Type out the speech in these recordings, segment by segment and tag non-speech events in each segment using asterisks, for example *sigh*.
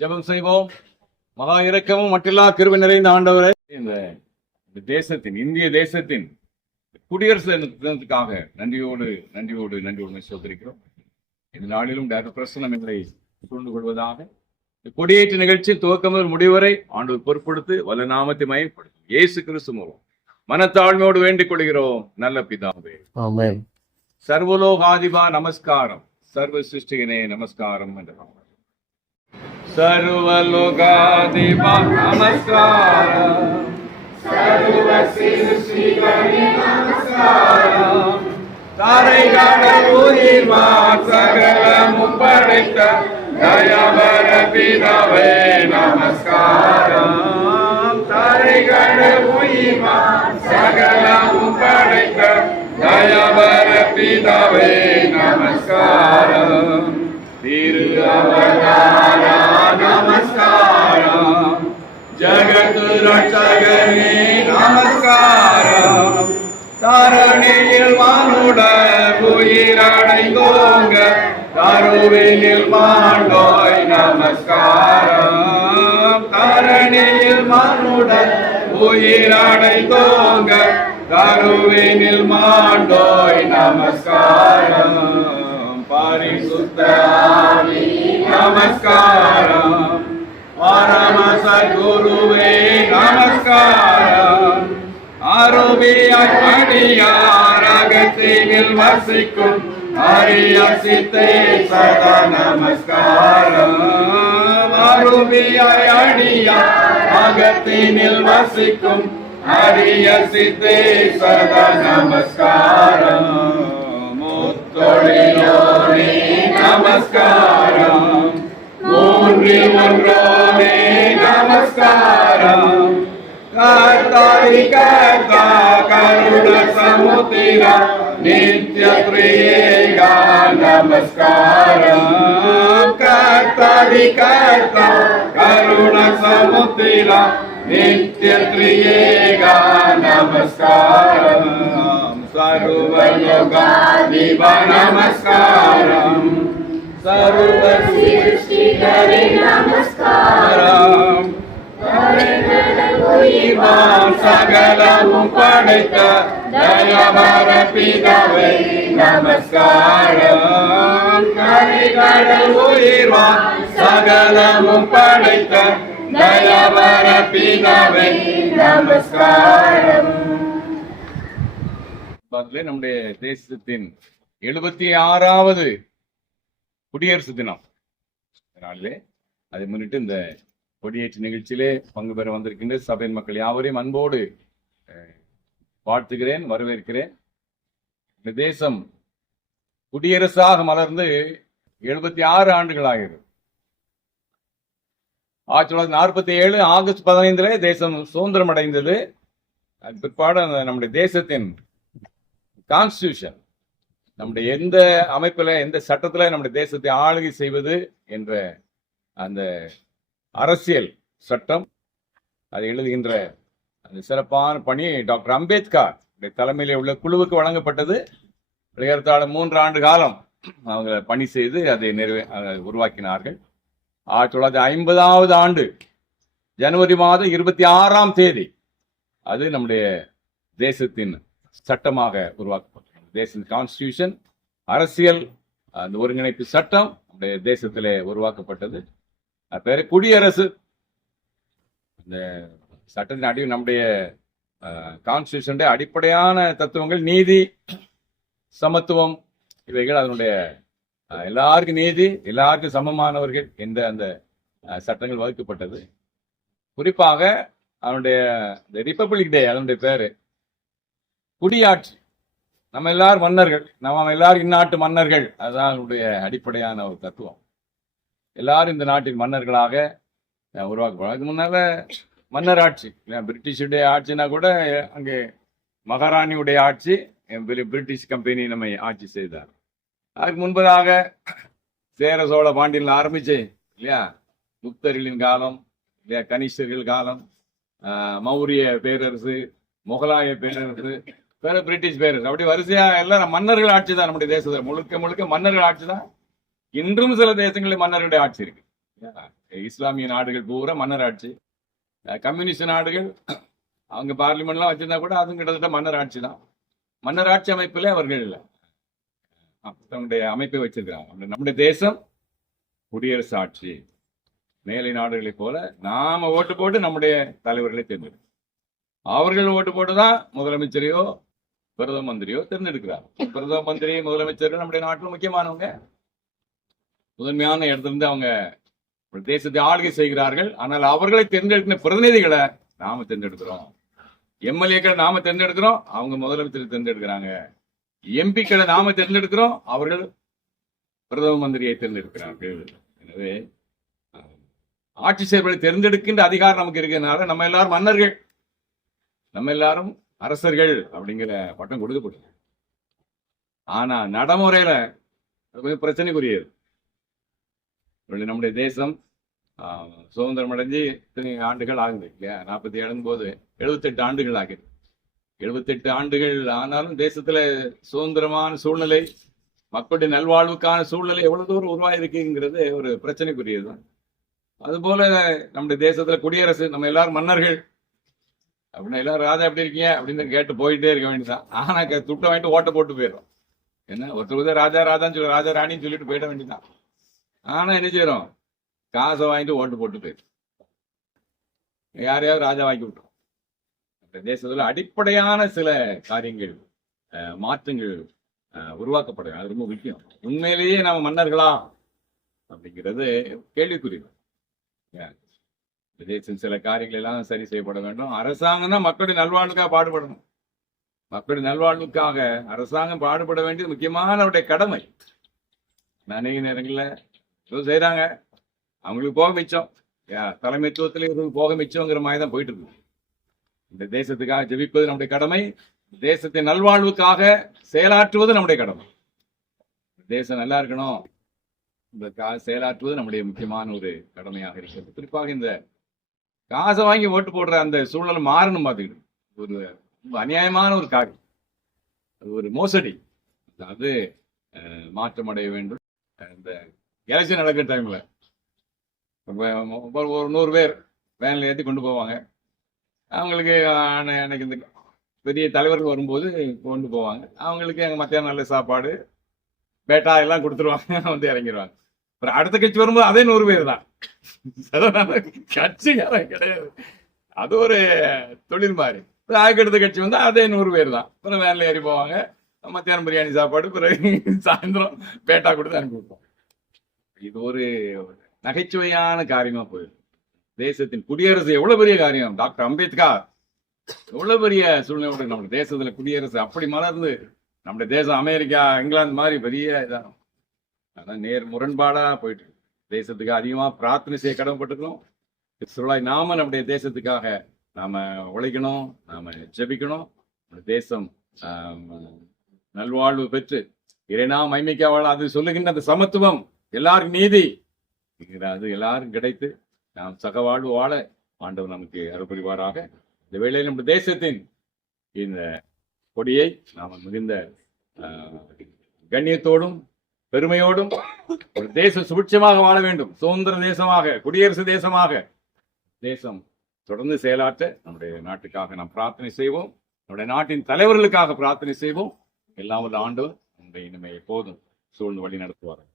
ஜெபம் செய்வோம். மகா இரக்கமும் மட்டில்லா கிருபை நிறைந்த ஆண்டவரே. இந்த தேசத்தின் இந்திய தேசத்தின் குடியரசு தினத்துக்காக நன்றியோடு நன்றியோடு நன்றியோடு சோதரிக்கிறோம். இந்த நாளிலும் டாக்டர் பிரசன்னம் எங்களை சூழ்ந்து கொள்வதாக. இந்த கொடியேற்ற நிகழ்ச்சி துவக்கம் முதல் முடிவரை ஆண்டவர் பொறுப்படுத்து வல்ல நாமத்தை மயப்படுத்தும் இயேசு கிறிஸ்து மூலம் மனத்தாழ்மையோடு வேண்டிக் கொள்கிறோம். நல்ல பிதாவே. சர்வலோகாதிபா நமஸ்காரம். சர்வ சிருஷ்டிகனே நமஸ்காரம் என்ற சர்வலோகாதிபா நமஸ்காரம் சர்வ சிருஷ்டிகனே நமஸ்காரம் தாரைகள் உயிர்வார் சகலமும் படைத்த தயவர பிதாவே நமஸ்காரம் தாரைகள் உயிர்வார் சகலமும் படைத்த தயவர பிதாவே நமஸ்காரம் திரு ரட்சகனே நமஸ்காரம். தரணியில் மானுட உயிரடைந்தோங்க கருவினில் மாண்டோய் நமஸ்காரம். தரணியில் மானுட உயிரடைந்தோங்க கருவினில் மாண்டோய் நமஸ்காரம். பரிசுத்த நமஸ்காரம். பரம சத்குருவே நமஸ்காரம். அருவியடியாரகத்தினில் வசிக்கும் அரிய சித்தே சதா நமஸ்காரம். அருவியடியா அகத்தினில் வசிக்கும் அரிய சித்தே சதா நமஸ்காரம். முத்தொழிலோனே நமஸ்காரம். மூன்றில் ஒன்றோனே நமஸ்காரம். நித்ய பிரியேகா நமஸ்காரம் கர்த்தாரி கர்த்தா கருண சமுத்திர நித்ய பிரியேகா நமஸ்காரம் சர்வலோகாதிப நமஸ்காரம் சர்வ சிருஷ்டிகரே நமஸ்காரம் சகலமும் படைத்த தயவர பிதாவே நமஸ்காரம். கரிகடல் உயிர்வா சகலமும் படைத்த தயவர பிதாவே நமஸ்காரம். நம்முடைய தேசத்தின் எழுபத்தி ஆறாவது குடியரசு தினம். நாளிலே அதை முன்னிட்டு இந்த கொடியேற்று நிகழ்ச்சியிலே பங்கு பெற வந்திருக்கின்ற சபையின் மக்கள் யாவரையும் அன்போடு வாழ்த்துகிறேன் வரவேற்கிறேன். இந்த தேசம் குடியரசாக மலர்ந்து எழுபத்தி ஆறு ஆண்டுகள் ஆகிறது. ஆயிரத்தி தொள்ளாயிரத்தி நாற்பத்தி ஏழு ஆகஸ்ட் பதினைந்துல தேசம் சுதந்திரம் அடைந்தது அது பிற்பாடு நம்முடைய தேசத்தின் கான்ஸ்டியூஷன் நம்முடைய எந்த அமைப்புல எந்த சட்டத்தில் நம்முடைய தேசத்தை ஆளுகை செய்வது என்ற அந்த அரசியல் சட்டம். அதை எழுதுகின்ற அந்த சிறப்பான பணி டாக்டர் அம்பேத்கர். தலைமையில் தலைமையிலே உள்ள குழுவுக்கு வழங்கப்பட்டது. ஏறத்தாழ மூன்று ஆண்டு காலம் அவங்க பணி செய்து அதை நிறைவே அதை உருவாக்கினார்கள். ஆயிரத்தி தொள்ளாயிரத்தி ஐம்பதாவது ஆண்டு ஜனவரி மாதம் இருபத்தி ஆறாம் தேதி அது நம்முடைய தேசத்தின் சட்டமாக உருவாக்கப்பட்டது. தேசத்தின் கான்ஸ்டியூஷன் அரசியல் அந்த ஒருங்கிணைப்பு சட்டம் நம்முடைய தேசத்திலே உருவாக்கப்பட்டது. பேர் குடியரசு. இந்த சட்டத்தின் அடி நம்முடைய கான்ஸ்டியூஷனுடைய அடிப்படையான தத்துவங்கள் நீதி சமத்துவம் இவைகள் அதனுடைய எல்லாருக்கும் நீதி எல்லாருக்கும் சமமானவர்கள் என்ற அந்த சட்டங்கள் வகுக்கப்பட்டது. குறிப்பாக அவனுடைய இந்த ரிப்பப்ளிக் டே அதனுடைய பேரு குடியாட்சி. நம்ம எல்லாரும் மன்னர்கள் நம்ம எல்லாரும் இந்நாட்டு மன்னர்கள் அதுதான் அதனுடைய அடிப்படையான ஒரு தத்துவம். எல்லாரும் இந்த நாட்டின் மன்னர்களாக அஹ், உருவாக்கப்படும் அதுக்கு முன்னால மன்னர் ஆட்சி இல்லையா? பிரிட்டிஷுடைய ஆட்சினா கூட அங்கே மகாராணியுடைய ஆட்சி பிரிட்டிஷ் கம்பெனி நம்மை ஆட்சி செய்தார். அதுக்கு முன்பதாக சேர சோழ பாண்டியன் ஆரம்பிச்சு இல்லையா? முக்தர்களின் காலம் இல்லையா? கனிஷ்டர்கள் காலம் மௌரிய பேரரசு முகலாய பேரரசு பிற பிரிட்டிஷ் பேரரசு. அப்படி வரிசையா எல்லாம் மன்னர்கள் ஆட்சி தான் நம்முடைய தேசத்தில். முழுக்க முழுக்க மன்னர்கள் ஆட்சி தான் இன்றும் சில தேசங்களில் மன்னர்களுடைய ஆட்சி இருக்கு. இஸ்லாமிய நாடுகள் பூரா மன்னர் ஆட்சி. கம்யூனிஸ்ட் நாடுகள் அவங்க பார்லிமெண்ட்லாம் வச்சிருந்தா கூட அதுவும் கிட்டத்தட்ட மன்னர் ஆட்சி தான். மன்னராட்சி அமைப்பில் அவர்கள் அஹ், தன்னுடைய அமைப்பை வச்சிருக்கிறாங்க. நம்முடைய தேசம் குடியரசு ஆட்சி. மேலை நாடுகளைப் போல நாம ஓட்டு போட்டு நம்முடைய தலைவர்களை தேர்ந்தெடுக்கிறோம் அவர்கள் ஓட்டு போட்டு தான் முதலமைச்சரையோ பிரதம மந்திரியோ தேர்ந்தெடுக்கிறார் பிரதம மந்திரி முதலமைச்சர் நம்முடைய நாட்டில் முக்கியமானவங்க. முதன்மையான இடத்திலிருந்து அவங்க தேசத்தை ஆளுகை செய்கிறார்கள். ஆனால் அவர்களை தேர்ந்தெடுக்கிற பிரதிநிதிகளை நாம தேர்ந்தெடுக்கிறோம். எம்எல்ஏக்களை நாம தேர்ந்தெடுக்கிறோம். அவங்க முதலமைச்சர் தேர்ந்தெடுக்கிறாங்க. எம்பிக்களை நாம தேர்ந்தெடுக்கிறோம். அவர்கள் பிரதம மந்திரியை தேர்ந்தெடுக்கிறார்கள். எனவே ஆட்சி செயல்பட தேர்ந்தெடுக்கின்ற அதிகாரம் நமக்கு இருக்கிறதுனால நம்ம எல்லாரும் மன்னர்கள். நம்ம எல்லாரும் அரசர்கள் அப்படிங்கிற பட்டம் கொடுக்கப்படுது ஆனா நடைமுறையில அது கொஞ்சம் பிரச்சனைக்குரியது. நம்முடைய தேசம் ஆஹ், சுதந்திரம் அடைஞ்சு இத்தனை ஆண்டுகள் ஆகுது இல்லையா? நாற்பத்தி ஏழு போது எழுபத்தெட்டு ஆண்டுகள் ஆகுது. எழுபத்தெட்டு ஆண்டுகள் ஆனாலும் தேசத்துல சுதந்திரமான சூழ்நிலை மக்களுடைய நல்வாழ்வுக்கான சூழ்நிலை எவ்வளவு தூரம் உருவாயிருக்குங்கிறது ஒரு பிரச்சனைக்குரியது தான் அதுபோல நம்முடைய தேசத்துல குடியரசு நம்ம எல்லாரும் மன்னர்கள் அப்படின்னா எல்லாரும் ராஜா எப்படி இருக்கீங்க? அப்படின்னு கேட்டு போயிட்டே இருக்க வேண்டியதான் ஆனா துட்டம் வாங்கிட்டு ஓட்ட போட்டு போயிடும் என்ன? ஒருத்தர் ராஜா ராஜான்னு சொல்லி ராஜா ராணின்னு சொல்லிட்டு போயிட வேண்டியதான் ஆனா என்ன செய்யறோம் காசை வாங்கிட்டு ஓட்டு போட்டு போயிடும் யாரையாவது ராஜா வாங்கி விட்டோம். இந்த தேசத்துல அடிப்படையான சில காரியங்கள் அஹ், மாற்றங்கள் உருவாக்கப்படும். அது ரொம்ப முக்கியம். உண்மையிலேயே நம்ம மன்னர்களா? அப்படிங்கிறது கேள்விக்குரியது ஏன்? சில காரியங்கள் எல்லாம் சரி செய்யப்பட வேண்டும். அரசாங்கம் தான் மக்களுடைய நல்வாழ்வுக்காக பாடுபடணும். மக்களுடைய நல்வாழ்வுக்காக அரசாங்கம் பாடுபட வேண்டியது முக்கியமான அவருடைய கடமை. அநேக நேரங்களில் ஏதோ செய்றாங்க. அவங்களுக்கு போக மிச்சம். யா- தலைமைத்துவத்தில் இவங்களுக்கு போக மிச்சங்கிற மாதிரி தான் போயிட்டு இருக்கு. இந்த தேசத்துக்காக ஜெபிப்பது நம்முடைய கடமை. தேசத்தின் நல்வாழ்வுக்காக செயலாற்றுவது நம்முடைய கடமை. தேசம் நல்லா இருக்கணும். இதற்காக செயலாற்றுவது நம்முடைய முக்கியமான ஒரு கடமையாக இருக்கிறது. குறிப்பாக இந்த காசை வாங்கி ஓட்டு போடுற அந்த சூழல் மாறணும் பார்த்துக்கிட்டு. ஒரு ரொம்ப அநியாயமான ஒரு காரியம். அது ஒரு மோசடி. அது மாற்றம் அடைய வேண்டும். இந்த எலெக்ஷன் நடக்கிற டைமில் ஒரு நூறு பேர் வேனில் ஏற்றி கொண்டு போவாங்க. அவங்களுக்கு எனக்கு இந்த பெரிய தலைவர்கள் வரும்போது கொண்டு போவாங்க. அவங்களுக்கு எங்கள் மத்தியானம் நல்ல சாப்பாடு பேட்டா எல்லாம் கொடுத்துருவாங்க. *laughs* வந்து இறங்கிடுவாங்க அப்புறம் அடுத்த கட்சி வரும்போது அதே நூறு பேர் தான். அதனால கட்சிக்காரன் கிடையாது. அது ஒரு தொழில் மாதிரி. அப்புறம் அதுக்கடுத்த கட்சி வந்து அதே நூறு பேர் தான். அப்புறம் வேனில் ஏறி போவாங்க. மத்தியானம் பிரியாணி சாப்பாடு பிறகு சாயந்தரம் பேட்டா கொடுத்து அனுப்பி விட்டோம் இது ஒரு நகைச்சுவையான காரியமா போயிருக்கு தேசத்தின் குடியரசு எவ்வளவு பெரிய காரியம்? டாக்டர் அம்பேத்கர். எவ்வளவு பெரிய சூழ்நிலை நம்ம தேசத்துல குடியரசு? அப்படி மலர்ந்து நம்முடைய தேசம் அமெரிக்கா இங்கிலாந்து மாதிரி பெரிய இதான். அதான் நேர் முரண்பாடா போயிட்டு இருக்கு. தேசத்துக்கு அதிகமா பிரார்த்தனை செய்ய கடமைப்பட்டுக்கணும் நாம நம்முடைய தேசத்துக்காக நாம உழைக்கணும் நாம ஜெபிக்கணும். தேசம் நல்வாழ்வு பெற்று இறைனா மைமைக்கா வாழ அது சொல்லுகின்ற அந்த சமத்துவம் எல்லாருக்கும் நீதி. அது எல்லாரும் கிடைத்து நாம் சகவாழ்வு வாழ ஆண்டவர் நமக்கு அருள்புரிவாராக. இந்த வேளையில் நம்முடைய தேசத்தின் இந்த கொடியை நாம் மிகுந்த ஆஹ், கண்ணியத்தோடும் பெருமையோடும் ஒரு தேசம் சுபிட்சமாக வாழ வேண்டும். சுதந்திர தேசமாக குடியரசு தேசமாக. தேசம் தொடர்ந்து செயலாற்ற நம்முடைய நாட்டுக்காக நாம் பிரார்த்தனை செய்வோம். நம்முடைய நாட்டின் தலைவர்களுக்காக பிரார்த்தனை செய்வோம். எல்லாம் ஆண்டும் ஆண்டவர் நம்முடைய இனிமை எப்போதும் சூழ்ந்து வழி நடத்துவார்கள்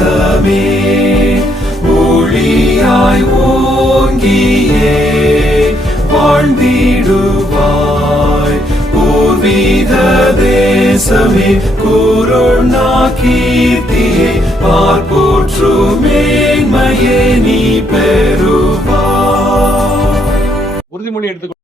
தேசமே ஒளியாய் ஓங்கியே வாழ்ந்திடுவாய். பூர்வீக தேசமே குருணா கீர்த்தியே பார்ப்போற்று மேன்மையே நீ பெறுவாய். உறுதிமொழி எடுத்துக்கொள்.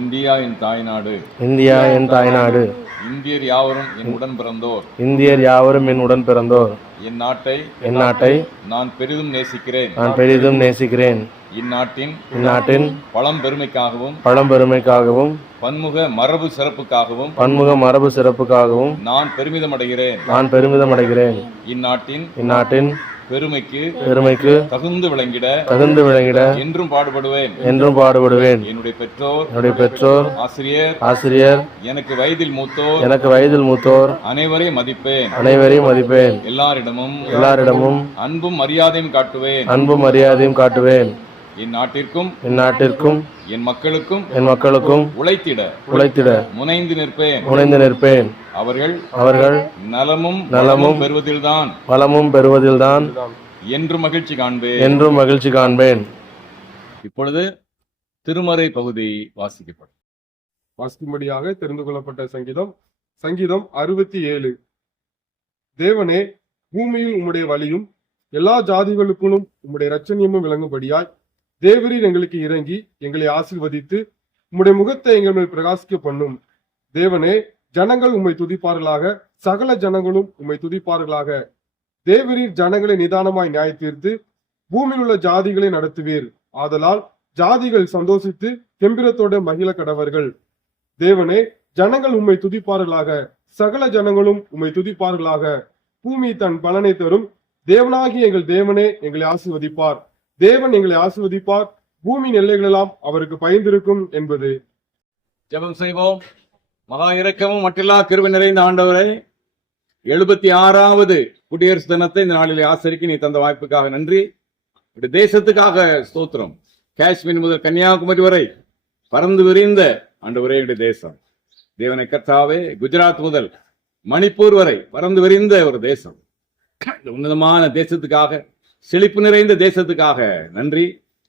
இந்தியா என் தாய்நாடு. இந்தியா என் தாய்நாடு. இந்தியர் யாவரும் என் உடன் பிறந்தோர். இந்தியர் யாவரும் என் உடன் பிறந்தோர். என் நாட்டை என் நாட்டை நான் பெரிதும் நேசிக்கிறேன். நான் பெரிதும் நேசிக்கிறேன். இந்நாட்டின் இந்நாட்டின் பழம் பெருமைக்காகவும் பழம்பெருமைக்காகவும் பன்முக மரபு சிறப்புக்காகவும் பன்முக மரபு சிறப்புக்காகவும் நான் பெருமிதம் அடைகிறேன். நான் பெருமிதம் அடைகிறேன். இந்நாட்டின் இந்நாட்டின் பெருமைக்கு பெருமைக்கு தகுந்து விளங்கிட தகுந்து விளங்கிட என்றும் பாடுபடுவேன். என்றும் பாடுபடுவேன். என்னுடைய பெற்றோர் என்னுடைய பெற்றோர் ஆசிரியர் ஆசிரியர் எனக்கு வயதில் மூத்தோர் எனக்கு வயதில் மூத்தோர் அனைவரையும் மதிப்பேன். அனைவரையும் மதிப்பேன். எல்லாரிடமும் எல்லாரிடமும் அன்பும் மரியாதையும் காட்டுவேன். அன்பும் மரியாதையும் காட்டுவேன். இந்நாட்டிற்கும் இந்நாட்டிற்கும் என் மக்களுக்கும் என் மக்களுக்கும் உழைத்திட உழைத்திட முனைந்து நிற்பேன். முனைந்து நிற்பேன். அவர்கள் அவர்கள் நலமும் நலமும் பெறுவதில்தான். வளமும் பெறுவதில்தான். என்று மகிழ்ச்சி காண்பேன். என்றும் மகிழ்ச்சி காண்பேன். இப்பொழுது திருமறை பகுதி வாசிக்கப்படும். வாசிக்கும்படியாக தெரிந்து கொள்ளப்பட்ட சங்கீதம் சங்கீதம் அறுபத்தி ஏழு. தேவனே பூமியில் உம்முடைய வழியும் எல்லா ஜாதிகளுக்குள்ளும் உம்முடைய இரட்சணியமும் விளங்கும்படியாய் தேவரீர் எங்களுக்கு இறங்கி எங்களை ஆசீர்வதித்து உம்முடைய முகத்தை எங்கள் மேல் பிரகாசிக்க பண்ணும். தேவனே ஜனங்கள் உம்மை துதிப்பார்களாக சகல ஜனங்களும் உம்மை துதிப்பார்களாக. தேவரீர் ஜனங்களை நிதானமாய் நியாய தீர்த்து பூமியில் உள்ள ஜாதிகளை நடத்துவீர். ஆதலால் ஜாதிகள் சந்தோஷித்து கெம்பிரத்தோட மகிழ கடவர்கள். தேவனே ஜனங்கள் உம்மை துதிப்பார்களாக சகல ஜனங்களும் உம்மை துதிப்பார்களாக. பூமி தன் பலனை தரும் தேவனாகி எங்கள் தேவனே எங்களை ஆசீர்வதிப்பார். தேவன் எங்களை ஆசிர்வதிப்பார். பூமியின் எல்லைகளெல்லாம் அவருக்கு பயந்திருக்கும் என்பது. ஜெபம் செய்வோம். மகா இறக்கமும் மட்டில்லா கருவி நிறைந்த ஆண்டவரை எழுபத்தி ஆறாவது குடியரசு தினத்தை இந்த நாளில் ஆசரிக்க நீ தந்த வாய்ப்புக்காக நன்றி. இப்படி தேசத்துக்காக ஸ்தோத்திரம். காஷ்மீர் முதல் கன்னியாகுமரி வரை பறந்து விரிந்த ஆண்டவரே எங்களுடைய தேசம். தேவனை கத்தாவே குஜராத் முதல் மணிப்பூர் வரை பறந்து விரிந்த ஒரு தேசம். இந்த உன்னதமான தேசத்துக்காக செழிப்பு நிறைந்த தேசத்துக்காக. நன்றி.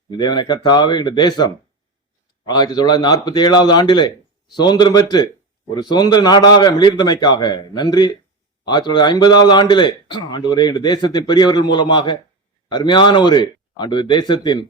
தேவனை கர்த்தாவே இந்த தேசம் ஆயிரத்தி தொள்ளாயிரத்தி நாற்பத்தி ஏழாவது ஆண்டிலே சுதந்திரம் பெற்று ஒரு சுதந்திர நாடாக மிளிர்ந்தமைக்காக நன்றி. ஆயிரத்தி தொள்ளாயிரத்தி ஐம்பதாவது ஆண்டிலே ஆண்டு ஒரே இந்த தேசத்தின் பெரியவர்கள் மூலமாக அருமையான ஒரு ஆண்டு தேசத்தின்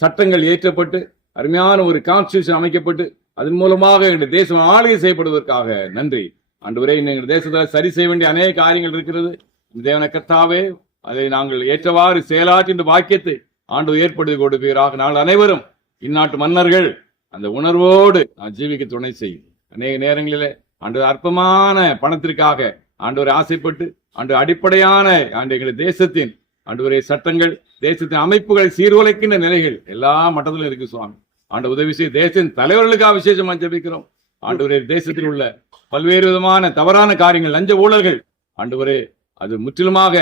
சட்டங்கள் இயற்றப்பட்டு அருமையான ஒரு கான்ஸ்டியூஷன் அமைக்கப்பட்டு அதன் மூலமாக எங்கள் தேசம் ஆளுகை செய்யப்படுவதற்காக நன்றி. ஆண்டு வரை எங்கள் தேசத்தில் சரி செய்ய வேண்டிய அநேக காரியங்கள் இருக்கிறது. தேவன கர்த்தாவே அதை நாங்கள் ஏற்றவாறு செயலாற்றி இந்த வாக்கியத்தை ஆண்டு ஏற்படுத்தி கொடுப்பீராக. நாங்கள் அனைவரும் இந்நாட்டு மன்னர்கள் அந்த உணர்வோடு நான் ஜீவிக்க துணை செய்யும். அநேக நேரங்களிலே ஆண்டு அற்பமான பணத்திற்காக ஆண்டவரை ஆசைப்பட்டு ஆண்டு அடிப்படையான ஆண்டு எங்கள் தேசத்தின் ஆண்டு சட்டங்கள் தேசத்தின் அமைப்புகளை சீர்குலைக்கின்ற நிலைகள் எல்லா மட்டத்திலும் இருக்கு சுவாமி. ஆண்டு உதவி செய்ய தேசத்தின் தலைவர்களுக்காக விசேஷமா ஜபிக்கிறோம். ஆண்டு தேசத்தில் உள்ள பல்வேறு விதமான தவறான காரியங்கள் லஞ்ச ஊழல்கள் ஆண்டு அது முற்றிலுமாக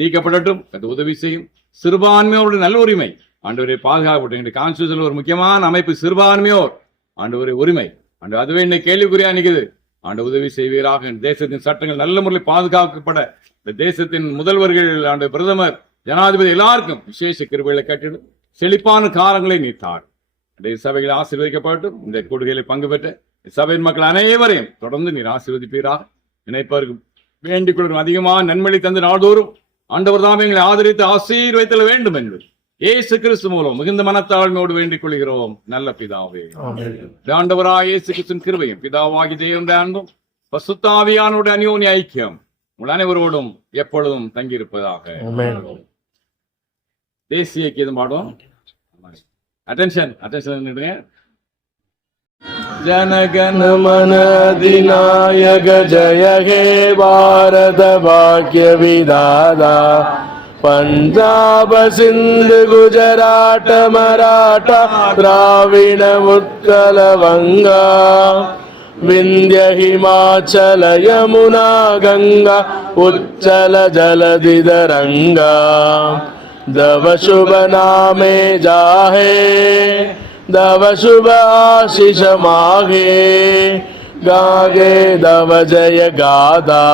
நீக்கப்படட்டும் அது உதவி செய்யும். சிறுபான்மையோருடைய நல்ல உரிமை. ஆண்டவரை பாதுகாக்கப்பட்டு எங்களுடைய கான்ஸ்டியூஷன்ல ஒரு முக்கியமான அமைப்பு சிறுபான்மையோர். ஆண்டவரை உரிமை. ஆண்டு அதுவே இன்னைக்கு கேள்விக்குறியா நிற்குது ஆண்டு உதவி செய்வீராக. தேசத்தின் சட்டங்கள் நல்ல முறையில் பாதுகாக்கப்பட. இந்த தேசத்தின் முதல்வர்கள் ஆண்டு பிரதமர் ஜனாதிபதி எல்லாருக்கும் விசேஷ கிருபைகளை கட்டிடும் செழிப்பான காலங்களை நீத்தார். இந்த சபைகள் ஆசீர்வதிக்கப்பட்டும் இந்த கூடுகையில் பங்கு பெற்ற சபையின் மக்கள் அனைவரையும் தொடர்ந்து நீர் ஆசீர்வதிப்பீராக. நினைப்பவர்கள் வேண்டிக் கொள்ளும் அதிகமாக நன்மொழி தந்து நாள்தோறும் ஆண்டவர் தாமே எங்களை ஆதரித்து ஆசீர்வைத்தல் வேண்டும் என்பது இயேசு கிறிஸ்து மூலம் மிகுந்த மனத்தாழ்மையோடு வேண்டிக் கொள்கிறோம். நல்ல பிதாவே. ஆண்டவராய் இயேசு கிறிஸ்துவின் கிருபையும் பிதாவாகி தேவனுடைய அன்பும் பசுத்தாவியானுடைய அநியோன்ய ஐக்கியம் உங்கள் அனைவரோடும் எப்பொழுதும் தங்கியிருப்பதாக. தேசிய கீதம் பாடும் அட்டென்ஷன் அட்டென்ஷன் जनगणमनदिनायक जय हे भारद पञ्जाब सिन्ध गुजराट मराठ द्राविण उत्कल गङ्गा विन्द्य हिमाचल यमुना गङ्गा उच्चल जलदिदरङ्गा दव शुभ नामे जाहे। दव शुभ आशीष माघे गागे दव जय गादा।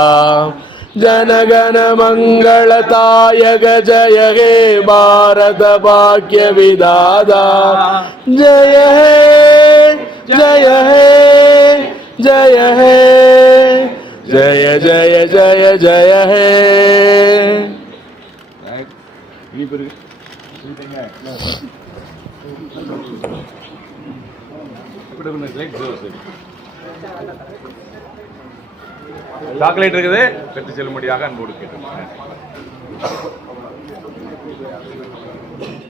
जन गण मङ्गलतायक जय हे भारत वाक्य विदादा। जय हे जय हे जय हे, जय जय जय जय हे। Thank you. சாக்லேட் இருக்குது. பெற்று செல்லும்படியாக அன்போடு கேட்டு